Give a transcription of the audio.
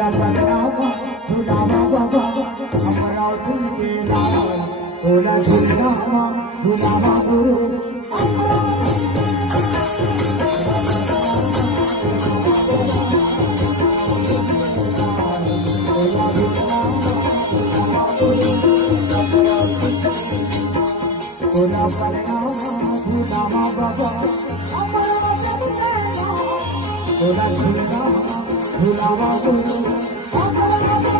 बलरामा झुलावा बाबा अमरावती गेला ओला झुलावा झुलावा गुरु ओला बलरामा झुलावा बाबा ओला झुलावा झुलावा गुरु अमरावती